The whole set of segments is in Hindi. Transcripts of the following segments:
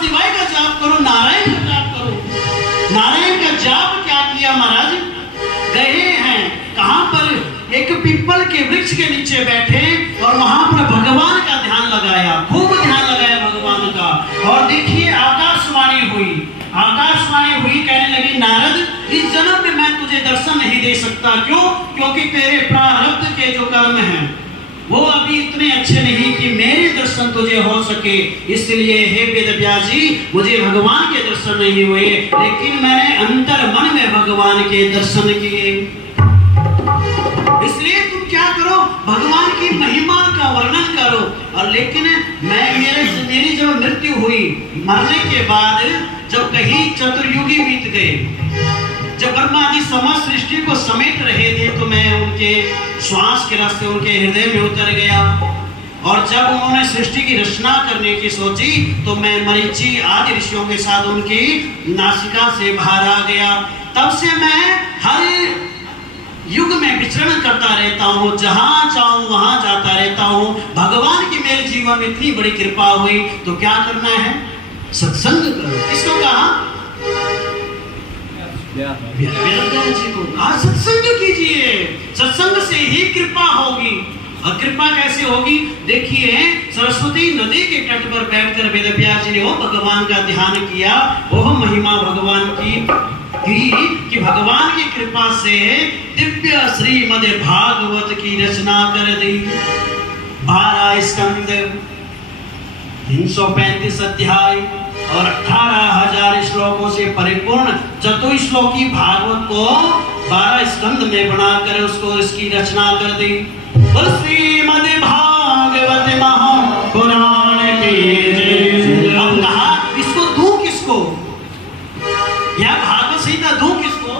शिवाय का जाप करो, नारायण का जाप करो। नारायण का जाप क्या किया महाराज? गए हैं कहां पर? एक पीपल के वृक्ष के नीचे बैठे और वहां पर भगवान का ध्यान लगाया, खूब ध्यान लगाया भगवान का। और देखिए आकाशवाणी हुई, आकाशवाणी हुई, कहने लगी नारद इस जन्म में मैं तुझे दर्शन नहीं दे सकता। क्यों? क्योंकि तेरे प्रारब्ध के जो कर्म हैं वो अभी इतने अच्छे नहीं कि मेरे दर्शन तुझे हो सके। इसलिए हे वेदव्यास जी, मुझे भगवान के दर्शन नहीं हुए, लेकिन मैंने अंतर मन में भगवान के दर्शन किए। इसलिए तुम क्या करो, भगवान की महिमा का वर्णन करो। और लेकिन मेरी जब मृत्यु हुई, मरने के बाद जब कहीं चतुर्युगी बीत गए, जब ब्रह्मा जी समस्त सृष्टि को समेट रहे थे, तो मैं उनके श्वास के रास्ते उनके हृदय में उतर गया। और जब उन्होंने सृष्टि की रचना करने की सोची, तो मैं मरीचि आदि ऋषियों के साथ उनकी नासिका से बाहर आ गया। तब से मैं हर युग में विचरण करता रहता हूँ, जहां चाहूं वहां जाता रहता हूँ। भगवान की मेरे जीवन में इतनी बड़ी कृपा हुई, तो क्या करना है? सत्संग करो। किसको कहा? जी को कहा सत्संग कीजिए, सत्संग से ही कृपा होगी। और कृपा कैसे होगी? देखिए सरस्वती नदी के तट पर बैठकर वेदव्यास जी ने वो भगवान का ध्यान किया, वह महिमा भगवान की कि भगवान की कृपा से दिव्य श्रीमद् भागवत की रचना कर दी। 12 स्कंद, 335 अध्याय और 18,000 श्लोकों से परिपूर्ण चतुश्लोकी भागवत को 12 स्कंद में बनाकर उसको इसकी रचना कर दी। श्रीमद् भागवत महापुराण की जय। अब कहा इसको दूं किसको? यह भागवत संहिता दूं किसको?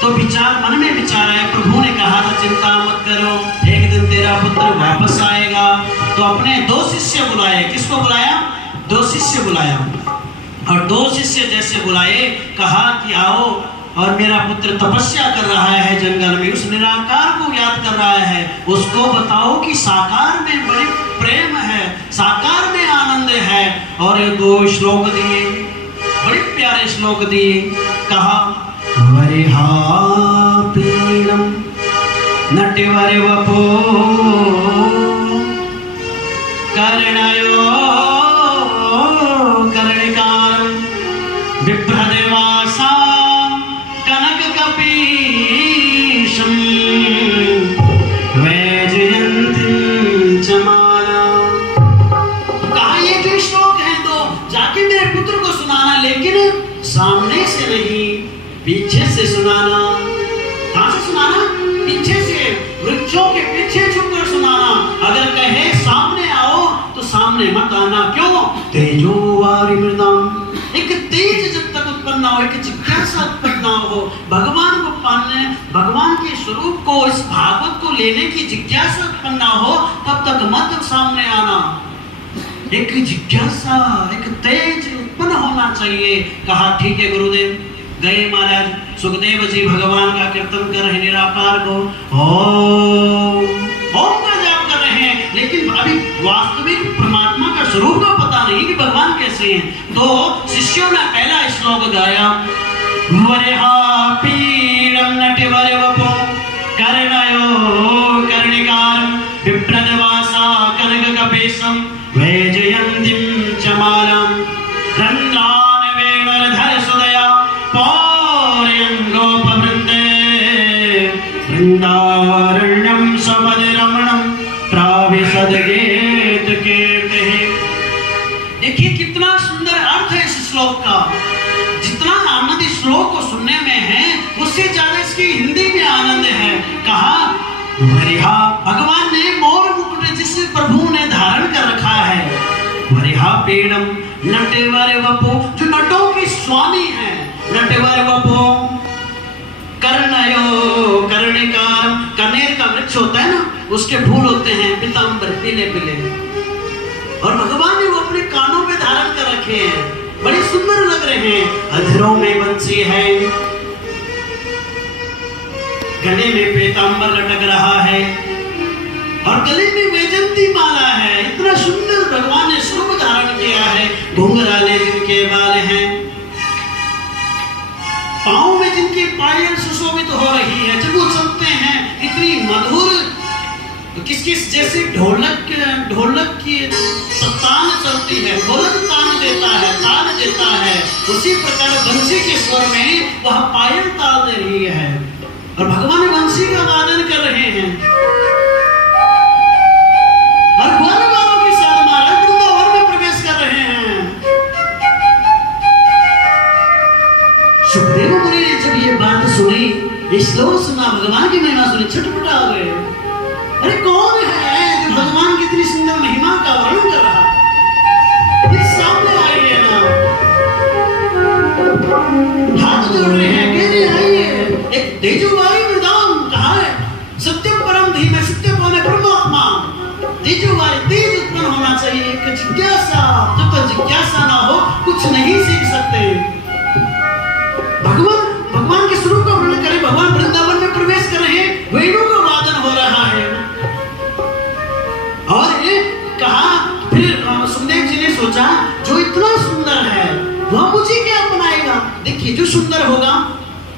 तो विचार मन में विचार आया, प्रभु ने कहा था चिंता मत करो, एक दिन तेरा पुत्र वापस आएगा। तो अपने 2 शिष्य बुलाए। किसको बुलाया? 2 शिष्य बुलाया। और 2 शिष्य जैसे बुलाए, कहा कि आओ, और मेरा पुत्र तपस्या कर रहा है जंगल में, उस निराकार को याद कर रहा है, उसको बताओ कि साकार में बड़ी प्रेम है, साकार में आनंद है। और 2 श्लोक दिए, बड़े प्यारे श्लोक दिए। कहा वरिहा पीडम नटवर वपो कर्णयो कर्णिकारं बिभ्रदेवासा कनक कपीशं वैजयन्तीं च माला। कहा ये जो श्लोक है तो जाके मेरे पुत्र को सुनाना, लेकिन सामने से नहीं, पीछे से सुनाना। कहां से सुनाना? पीछे से, वृक्षों के पीछे छुपकर सुनाना। अगर कहे सामने आओ तो सामने मत आना। क्यों? तेजो वारि मृदाम, एक तेज जब तक उत्पन्न हो, एक जिज्ञासा उत्पन्न हो, भगवान को पाने, भगवान के स्वरूप को, इस भागवत को लेने की जिज्ञासा उत्पन्न हो, तब तक मत सामने आना। एक जिज्ञासा, एक तेज उत्पन्न होना चाहिए। कहा ठीक है गुरुदेव। गए महाराज, सुखदेव जी भगवान का कीर्तन कर रहे, निराकार को ओम का जाप कर रहे हैं, लेकिन अभी वास्तविक परमात्मा का स्वरूप का पता नहीं कि भगवान कैसे हैं। तो शिष्यों ने पहला श्लोक गाया, वरिहा पीडम नटवर वपो कर्णयो कर्णिकारं बिभ्रदवासा कनक कपेशं वैजयन्तीं च मालां रन्ध्रान् वेणुर्धर सुदया पौर्यं गोपवृन्दे वृन्दारण्यं सपदरमणं प्राविशद्गीत कीर्तिः। देखिए कितना सुंदर अर्थ है इस श्लोक का। जितना आनंद इस श्लोक को सुनने में है, उससे ज्यादा इसकी हिंदी में आनंद है। कहा वरिहा, भगवान ने मोर मुकुट जिस प्रभु ने धारण कर रखा है, वरिहा पीडम नटवर वपो, जो नटों की स्वामी है, नटवर वपो कर्णयो कर्णिकारं, कनेर का वृक्ष होता है ना, उसके फूल होते हैं पीतांबर, पीले पीले, और भगवान ने वो अपने कानों पे धारण कर रखे हैं, बड़े सुंदर लग रहे हैं। अधरों में बंसी है, गले में पीतांबर लटक रहा है, और गले में वैजयंती माला है। इतना सुंदर भगवान ने स्वरूप धारण किया है। घुंघराले जिनके बाल हैं, पाँव में जिनकी पायल सुशोभित हो रही है, जब वो चलते हैं इतनी मधुर, किस जैसे ढोलक की तान चलती है, ढोलक तान देता है, तान देता है, उसी प्रकार बंसी के स्वर में वह पायल ताल दे रही है और भगवान बंसी का वादन कर रहे हैं और ग्वाल बालों के साथ महाराज वृंदावन में प्रवेश कर रहे हैं। सुखदेव मुनि ने जब ये बात सुनी, ये श्लोक सुना, भगवान की महिमा सुनी, छटपटा गए। अरे कौन है जो भगवान की इतनी सुंदर महिमा का वर्णन कर रहा है? इस सामने आइए ना, हाथ जोड़ रहे हैं, कह रहे आइए। एक तेजोवारी वृंदावन कहाँ है? सत्यम परम धीमे, सत्य कौन है? परमात्मा। तेजोवारी, तेज उत्पन्न होना चाहिए, एक जिज्ञासा, जब तक जिज्ञासा ना हो कुछ नहीं सीख सकते। भगवान के स्वरूप का वर्णन करें, भगवान वृंदावन में प्रवेश कर रहे हैं, वेणु का वादन हो रहा है और ये कहा। फिर सुखदेव जी ने सोचा जो इतना सुंदर है वह मुझे क्या अपनाएगा? देखिए जो सुंदर होगा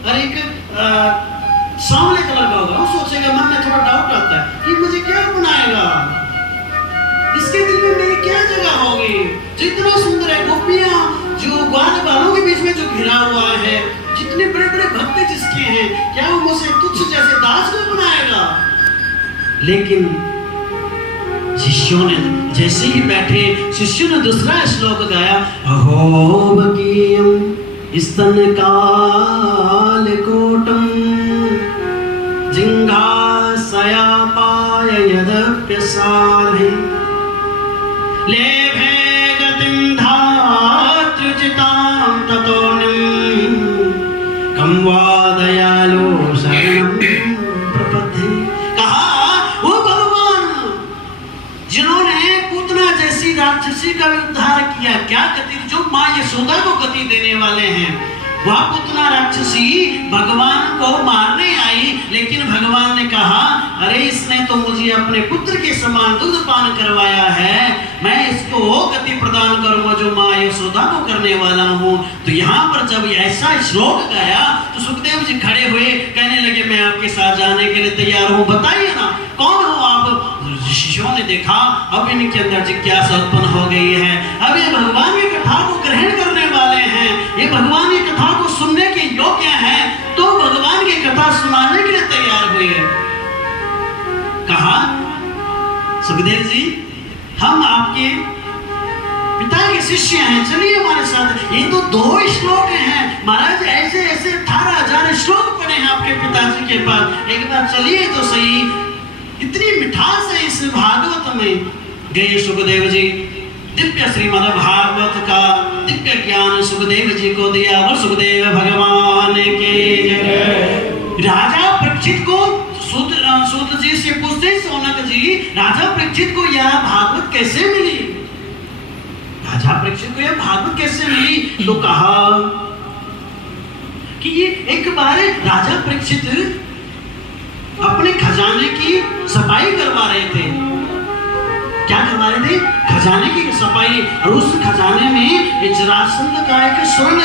और एक सांवले कलर का होगा, वो सोचेगा, मन में थोड़ा डाउट आता है कि मुझे क्या अपनाएगा, इसके दिल में मेरी क्या जगह होगी? जो इतना सुंदर है, गोपियां जो ग्वाल बालों के बीच में जो घिरा हुआ है, जितने बड़े बड़े भक्त जिसके हैं, क्या वो मुझे तुच्छ जैसे दास को बनाएगा? लेकिन शिष्यों ने जैसे ही बैठे, शिष्यों ने दूसरा श्लोक गाया, अहो बकीयम स्तन काल कोटम जिंघासया पाय यदप्यसाधि लेभे गतिं धात्युचितां ततोनिं कं वा दयालो शरणं प्रपद्ये। कहा वो भगवान जिन्होंने पूतना जैसी राक्षसी का उद्धार किया, क्या गति, जो माँ यशोदा को गति देने वाले हैं, वह पूतना राक्षसी भगवान को मारने आई, लेकिन भगवान ने कहा, अरे इसने तो मुझे अपने पुत्र के समान दूध पान करवाया है, मैं इसको वो गति प्रदान करूंगा जो माँ यशोदा को करने वाला हूँ। तो यहाँ पर जब ऐसा श्लोक गाया तो सुखदेव जी खड़े हुए, कहने लगे, मैं आपके साथ जाने के लिए तैयार हूँ, बताइए ना कौन हो आप? शिष्यों ने देखा, अब इनके अंदर जिज्ञासा उत्पन्न हो गई है, अब ये भगवान की कथा को ग्रहण करने वाले हैं, ये भगवान की कथा को सुनने के योग्य हैं, तो भगवान की कथा सुनाने के लिए तैयार हुए। कहा, सुखदेव जी हम आपके पिता के शिष्य हैं, चलिए हमारे साथ। ये तो 2 श्लोक हैं महाराज, ऐसे ऐसे 18,000 श्लोक पढ़े हैं आपके पिताजी के पास, एक बार चलिए तो सही। इतनी मिठास है इस भागवत में। गए सुखदेव जी, दिव्य श्रीमद् भागवत का दिव्य ज्ञान सुखदेव जी को दिया और सुखदेव भगवान के जय। राजा परीक्षित को सूत जी से पूछते, सौनक जी राजा परीक्षित को यह भागवत कैसे मिली? राजा परीक्षित को यह भागवत कैसे मिली? तो कहा कि ये एक बार राजा परीक्षित अपने खजाने की सफाई करवा रहे थे। क्या करवा रहे थे? खजाने की सफाई। और उस खजाने में जरासंध का एक स्वर्ण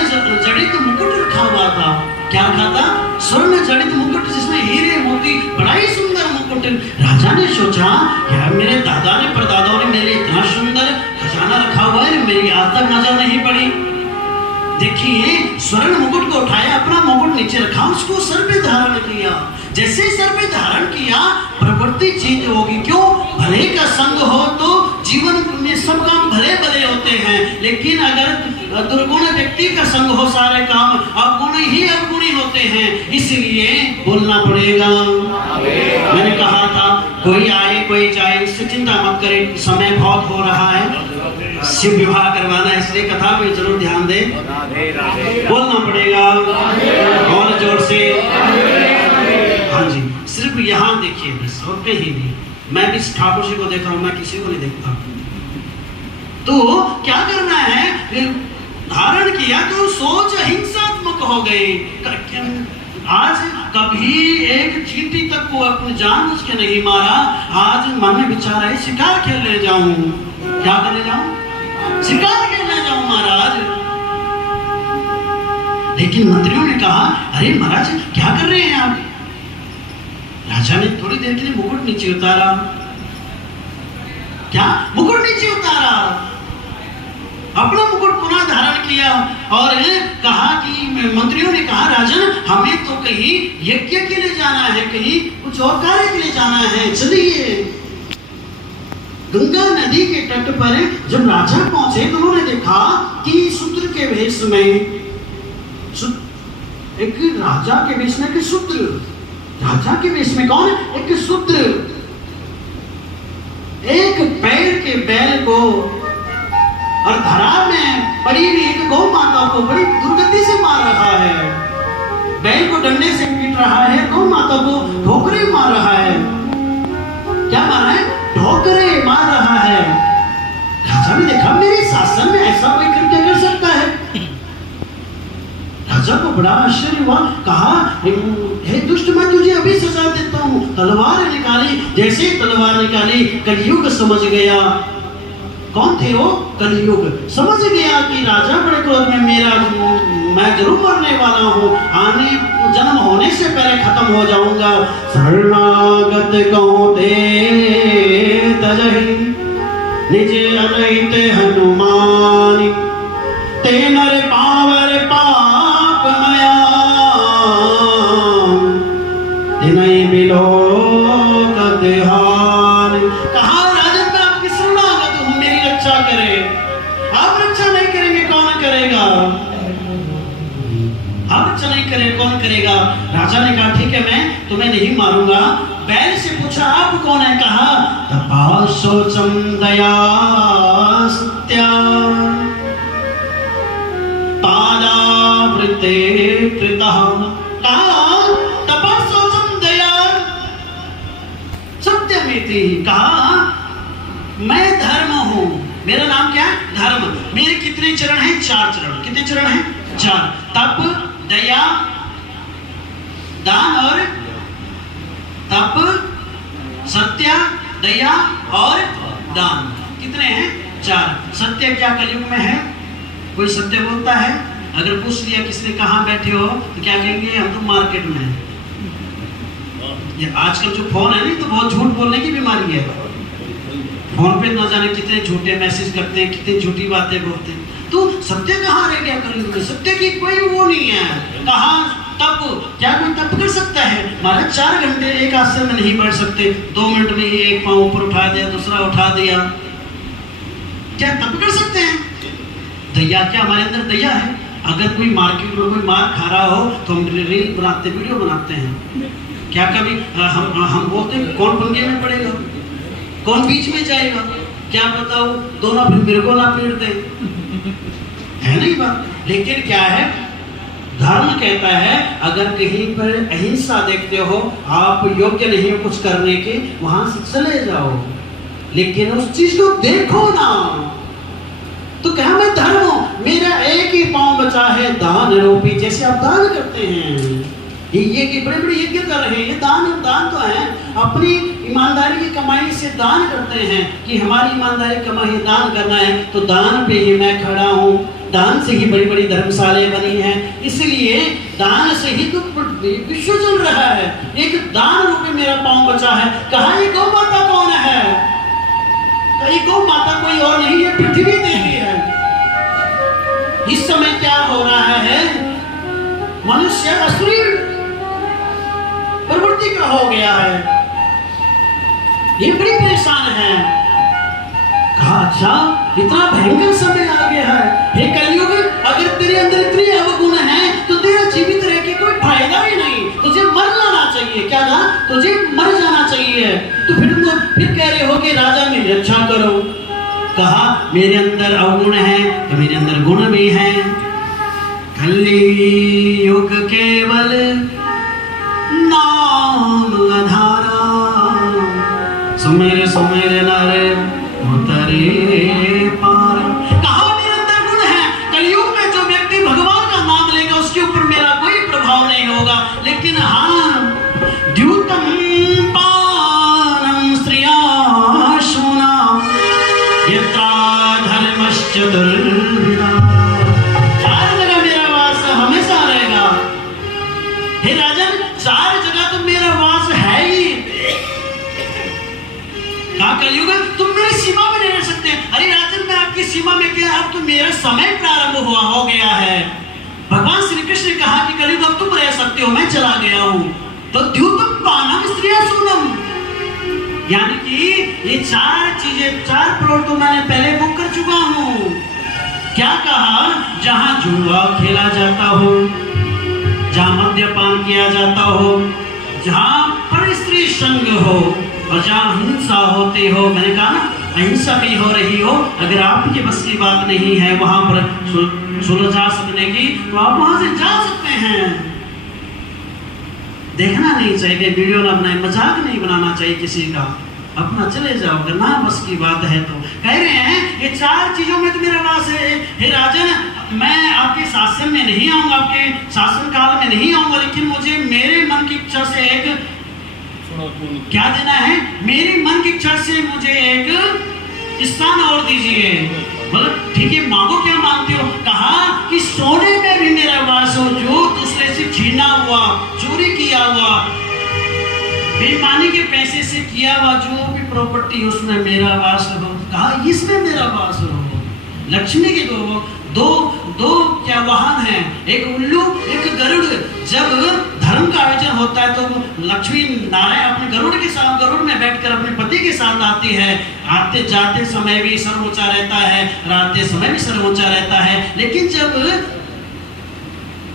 जड़ित मुकुट रखा हुआ था। क्या रखा था? स्वर्ण जड़ित मुकुट, जिसमें हीरे मोती, बड़ा ही सुंदर मुकुट। राजा ने सोचा, यार मेरे दादा ने परदादाओं ने मेरे इतना सुंदर खजाना रखा हुआ है, मेरी आज तक नजर नहीं पड़ी। देखिए, स्वर्ण मुकुट को उठाया, अपना मुकुट नीचे रखा, उसको सर पे धारण किया। जैसे सर पे धारण किया, प्रवृत्ति चेंज होगी। क्यों? भले का संग हो तो जीवन में सब काम भले भले होते हैं, लेकिन अगर दुर्गुण व्यक्ति का संग हो, सारे काम अवगुण ही अवगुणी होते हैं। इसलिए बोलना पड़ेगा। मैंने कहा था, कोई आए कोई जाए, इससे चिंता मत करें, समय बहुत हो रहा है, शिव विवाह करवाना है, इसलिए कथा पे जरूर ध्यान दे। बोलना पड़ेगा और जोर से। हाँ जी, सिर्फ यहाँ देखिए, बस और कहीं नहीं। मैं भी ठाकुर जी को देख रहा हूँ, मैं किसी को नहीं देखता। तो क्या करना है? धारण किया तो सोच हिंसात्मक हो गई। आज कभी एक चींटी तक को अपनी जान उसके नहीं मारा, आज मन में विचार है शिकार खेलने जाऊं। क्या करने जाऊं? शिकार खेलने जाऊं। लेकिन मंत्रियों ने कहा, अरे महाराज क्या कर रहे हैं आप? राजा ने थोड़ी देर के लिए मुकुट नीचे उतारा। क्या? मुकुट नीचे उतारा, अपना मुकुट पुनः धारण किया और कहा कि मंत्रियों ने कहा, राजन हमें तो कहीं यज्ञ के लिए जाना है, कहीं कुछ और कार्य के लिए जाना है, चलिए। गंगा नदी के तट पर जब राजा पहुंचे तो उन्होंने देखा कि शूद्र के वेश में, एक राजा के वेश में एक शूद्र, राजा के वेश में कौन? एक शूद्र एक पैर के बैल को और धरा में पड़ी हुई एक गौ माता को बड़ी दुर्गति से मार रहा है। बैल को डंडे से पीट रहा है, गौ माता को ठोकरे मार रहा है। क्या मार रहा है? ठोकरे मार रहा है। राजा ने देखा, मेरे शासन में ऐसा कोई कृत्य कर सकता है? राजा को बड़ा आश्चर्य हुआ। कहा, हे दुष्ट, मैं तुझे अभी सजा देता हूँ। तलवार निकाली, जैसे तलवार निकाली कलयुग समझ गया। कौन थे वो? कलयुग समझ गया कि राजा बड़े क्रोध में, मैं जरूर मरने वाला हूँ, आने जन्म होने से पहले खत्म हो जाऊंगा। शरणागत कहूं ते तजहि निज अनहित हनुमान, ते नर पावर पाप मया तिनहि बिलोकत हान। कहा, राजन मैं आपकी शरणागत हूँ, मेरी रक्षा करें। आप रक्षा नहीं करेंगे कौन करेगा? आप रक्षा नहीं करेंगे कौन करेगा? राजा ने कहा, ठीक है मैं तुम्हें नहीं मारूंगा। बैल से पूछा, आप कौन है? कहा, तपाशोचम दया सत्या पादावृते कृतः। कहा, तपाशोचम दया सत्यमेति। कहा, मैं धर्म हूं। मेरा नाम क्या है? धर्म। मेरे कितने चरण हैं? 4 चरण। कितने चरण हैं? 4। तप, दया, दान और तप, सत्य, दया और दान। कितने हैं? 4। सत्य क्या कलयुग में है? कोई सत्य बोलता है? अगर पूछ लिया किसने कहाँ बैठे हो तो क्या कहेंगे? हम तो मार्केट में हैं। ये आजकल जो फोन है नहीं, तो बहुत झूठ बोलने की बीमारी है। फोन पे न जाने कितने झूठे मैसेज करते हैं, कितनी झूठी बातें बोलते हैं। तो सत्य कहाँ रह गया कलयुग में? सत्य की कोई वो नहीं है। कहाँ तप? क्या कोई तप कर सकता है? महाराज 4 घंटे एक आसन में नहीं बैठ सकते, 2 मिनट में ही एक पांव ऊपर उठा दिया, दूसरा उठा दिया। क्या तप कर सकते हैं? दया, क्या हमारे अंदर दया है? अगर कोई मार्केट में कोई मार खा रहा हो तो हम रील बनाते, वीडियो बनाते हैं। क्या कभी हम बोलते हैं कौन पंगे में पड़ेगा, कौन बीच में जाएगा? क्या बताओ, दोनों फिर मेरे को ना पीट दे, है नहीं बात? लेकिन क्या है, धर्म कहता है अगर कहीं पर अहिंसा देखते हो, आप योग्य नहीं हो कुछ करने के, वहां से चले जाओ, लेकिन उस चीज को देखो ना। तो कहा, मैं धर्म हूं, मेरा एक ही पांव बचा है दान रूपी। जैसे आप दान करते हैं, ये बड़े बड़े यज्ञ कर रहे हैं, ये दान तो है, अपनी ईमानदारी की कमाई से दान करते हैं कि हमारी ईमानदारी कमाई दान करना है। तो दान पे ही मैं खड़ा हूँ, दान से ही बड़ी बड़ी धर्मशालाएं बनी हैं, इसलिए दान से ही तो विश्व चल रहा है। एक दान रूपी मेरा पांव बचा है। कहा, ये गौ माता कौन है? ये गौ माता कोई और नहीं है, पृथ्वी देवी है। इस समय क्या हो रहा है? मनुष्य असुरी प्रवृत्ति का हो गया है, ये बड़ी परेशान है। कहा, अच्छा इतना भयंकर समय आ गया है। हे कलयुग, अगर तेरे अंदर इतने अवगुण हैं तो तेरा जीवित रह के कोई फायदा ही नहीं, तुझे मर जाना चाहिए। क्या ना, तुझे मर जाना चाहिए। तो फिर कह रहे हो कि राजा मेरी रक्षा करो। कहा, मेरे अंदर अवगुण है तो मेरे अंदर गुण भी है। कलयुग केवल नाम आधारा, सुमेर सुमेर नर उतरे पार। कहा, मेरे अंदर गुण है। कलयुग में जो व्यक्ति भगवान का नाम लेगा उसके ऊपर मेरा कोई प्रभाव नहीं होगा। लेकिन हाँ, द्यूतम पानम स्त्रिया शूना यत्रा धर्मश्च दुर्विदा। चार जगह मेरा वास हमेशा रहेगा। समय प्रारंभ हुआ हो गया है। भगवान श्री कृष्ण ने कहा कि कलयुग अब तुम रह सकते हो, मैं चला गया हूं। तो द्यूतम पानम स्त्रिया सोनम, यानी कि ये चार चीजें, चार प्लॉट तो मैंने पहले बुक कर चुका हूं। क्या कहा? जहां जुआ खेला जाता हो, जहां मद्यपान किया जाता हो, जहां पर स्त्री संग हो और जहां हिंसा होती हो, मैंने कहा ना अहिंसा भी हो रही हो, अगर आपके बस की बात नहीं है वहां पर सुलझा सकने की, तो आप वहां से जा सकते हैं। देखना नहीं चाहिए, वीडियो ना बनाए, मजाक नहीं बनाना चाहिए किसी का, अपना चले जाओ, अगर ना बस की बात है तो। कह रहे हैं ये चार चीजों में तो मेरा वास है। हे राजन, मैं आपके शासन में नहीं आऊंगा, आपके शासन काल में नहीं आऊंगा, लेकिन मुझे मेरे मन की इच्छा से एक क्या देना है? मेरी मन की इच्छा से मुझे एक स्थान और दीजिए। मतलब ठीक है, मांगो, क्या मांगते हो? कहा कि सोने में भी मेरा वास हो, जो दूसरे से छीना हुआ, चोरी किया हुआ, बेईमानी के पैसे से किया हुआ जो भी प्रॉपर्टी उसमें मेरा वास हो। कहा इसमें मेरा वास हो। लक्ष्मी के दो क्या वाहन है, एक उल्लू, एक गरुड़। जब धर्म का आयोजन होता है तो लक्ष्मी नारायण अपने गरुड़ के साथ, गरुड़ में बैठकर अपने पति के साथ आती है। आते जाते समय भी सर ऊंचा रहता है, आते समय भी सर ऊंचा रहता है। लेकिन जब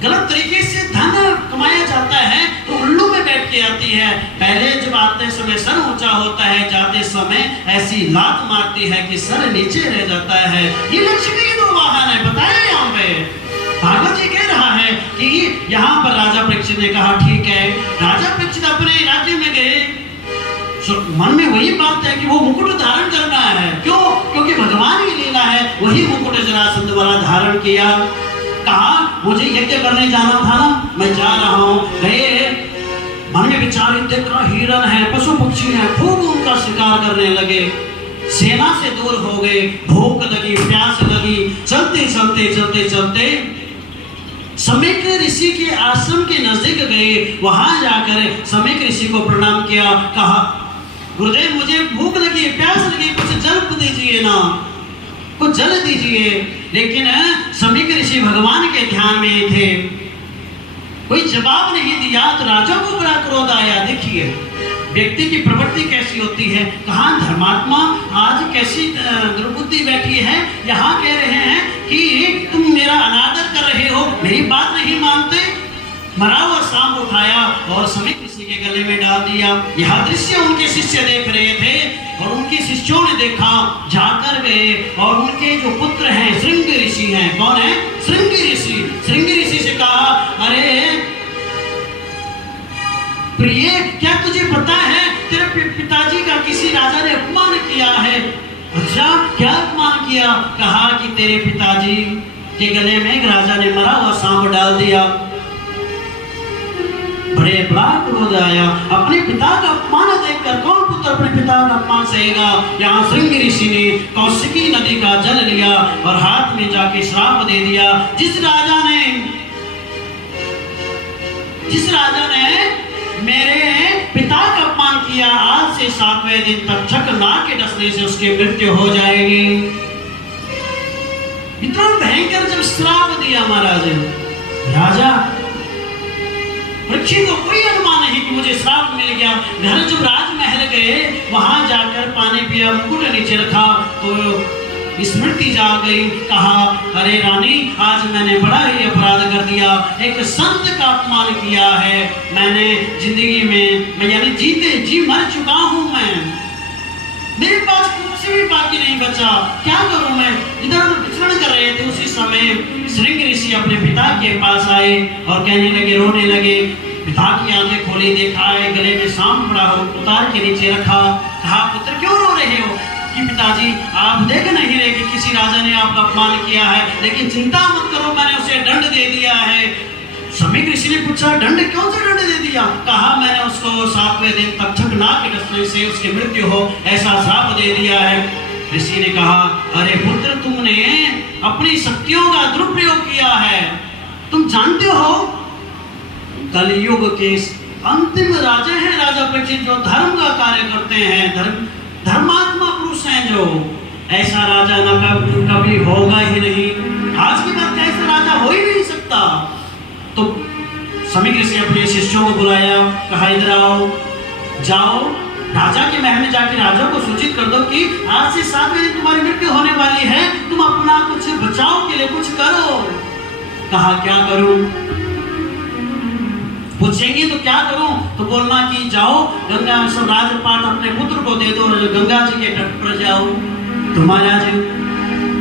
गलत तरीके से धन कमाया जाता है तो उल्लू में बैठ के आती है। पहले जब आते समय सर ऊंचा होता है, जाते समय ऐसी लात मारती है कि सर नीचे रह जाता है। ये लक्ष्मी के दो वाहन है, बताया यहाँ पे। भागवत जी कह रहा है कि यहाँ पर राजा परीक्षित ने कहा ठीक है। राजा परीक्षित अपने राज्य में गए, मन में वही बात है कि वो मुकुट धारण करना है। क्यों? क्योंकि भगवान की लीला है। वही मुकुट जरासंध वाला धारण किया। कहा मुझे यज्ञ करने जाना था ना, मैं जा रहा हूँ। गए, मन में विचारित देखा हिरण है, पशु पक्षी है, खूब उनका शिकार करने लगे। सेना से दूर हो गए, भूख लगी, प्यास लगी, चलते चलते चलते चलते समेक ऋषि के आश्रम के नजदीक गए। वहां जाकर समेक ऋषि को प्रणाम किया। कहा गुरुदेव मुझे भूख लगी, प्यास लगी, कुछ जल दीजिए ना, कुछ जल दीजिए। लेकिन समीक ऋषि भगवान के ध्यान में थे, कोई जवाब नहीं दिया। तो राजा को बड़ा क्रोध आया। देखिए व्यक्ति की प्रवृत्ति कैसी होती है। कहाँ धर्मात्मा आज कैसी दुर्बुद्धि बैठी है। यहाँ कह रहे हैं कि तुम मेरा अनादर कर रहे हो, मेरी बात नहीं मानते। मरा हुआ सांप उठाया और समीक ऋषि के गले में डाल दिया। यह दृश्य उनके शिष्य देख रहे थे और उनके शिष्यों ने देखा, जाकर गए और उनके जो पुत्र हैं श्रृंग ऋषि हैं। कौन है? श्रृंग ऋषि। श्रृंग ऋषि से कहा अरे प्रिय, क्या तुझे पता है तेरे पिताजी का किसी राजा ने अपमान किया है? अच्छा, क्या अपमान किया? कहा कि तेरे पिताजी के गले में एक राजा ने मरा हुआ सांप डाल दिया। बड़े बड़ा क्रोध आया। अपने पिता का अपमान देखकर कौन पुत्र अपने पिता का अपमान सहेगा। यहाँ श्रृंग ऋषि ने कौशिकी नदी का जल लिया और हाथ में जाके श्राप दे दिया। जिस राजा ने मेरे पिता का अपमान किया, आज से 7वें दिन तक छक नाक के डसने से उसकी मृत्यु हो जाएगी। इतना भयंकर जब श्राप दिया महाराज राजा परीक्षित को कोई अनुमान नहीं कि मुझे श्राप मिल गया। घर जब राजमहल गए, वहां जाकर पानी पिया, मुकुट नीचे रखा तो स्मृति जा गई। कहा अरे रानी, आज मैंने बड़ा ही अपराध कर दिया, एक संत का अपमान किया है। मैंने जिंदगी में मैं यानी जीते जी मर चुका हूं। मैं मेरे पास कुछ भी बाकी नहीं बचा, क्या करूं मैं? इधर उधर विचरण कर रहे थे। उसी समय श्रृंग ऋषि अपने पिता के पास आए और कहने लगे, रोने लगे। पिता की आंखें खोली, देखा है गले में सांप पड़ा हो, उतार के नीचे रखा। कहा पुत्र क्यों रो रहे हो? कि पिताजी आप देख नहीं रहे कि किसी राजा ने आपका अपमान किया है, लेकिन चिंता मत करो, मैंने उसे दंड दे दिया है। समीक ऋषि ने पूछा दंड, कौन सा दंड दे दिया? कहा मैंने उसको 7वें दिन तक छक नाक के डसने से उसकी मृत्यु हो ऐसा श्राप दे दिया है। ऋषि ने कहा अरे पुत्र, तुमने अपनी शक्तियों का दुरुपयोग किया है। तुम जानते हो कलयुग के अंतिम राजा है राजा परीक्षित, जो धर्म का कार्य करते हैं, धर्मात्मा पुरुष हैं, जो ऐसा राजा न कभी होगा ही नहीं। समीर से अपने शिष्यों को बुलाया, कहा इधर आओ, जाओ राजा के महल में जाके राजा को सूचित कर दो कि आज से 7 बजे तुम्हारी मृत्यु होने वाली है, तुम अपना कुछ बचाव के लिए कुछ करो। कहा क्या करूं? पूछेंगे तो क्या करूं? तो बोलना कि जाओ गंगा सब राजपाट अपने पुत्र को दे दो, गंगा जी के तट पर जाओ। तो महाराज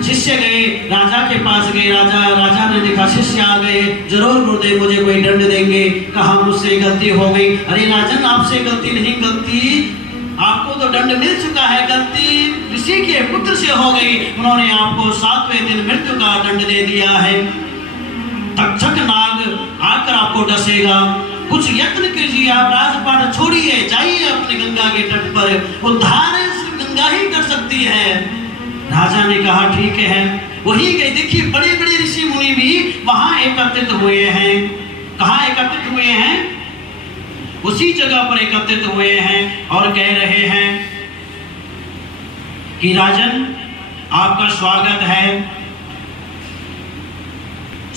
शिष्य गए, राजा के पास गए। राजा ने देखा शिष्य आ गए, जरूर गुरुदेव मुझे कोई दंड देंगे। कहा मुझसे गलती हो गई। अरे राजन आपसे गलती नहीं, गलती आपको तो दंड मिल चुका है, गलती ऋषि के पुत्र से हो गई। उन्होंने आपको 7वें दिन मृत्यु का दंड दे दिया है। तक्षक नाग आकर आपको डसेगा, कुछ यत्न कीजिए, आप राजपाट छोड़िए, जाइए अपने गंगा के तट पर, उद्धार गंगा ही कर सकती है। राजा ने कहा ठीक है। वही गए, देखिए बड़े बड़े ऋषि मुनि भी वहां एकत्रित हुए हैं। कहाँ एकत्रित हुए हैं? उसी जगह पर एकत्रित हुए हैं और कह रहे हैं कि राजन आपका स्वागत है,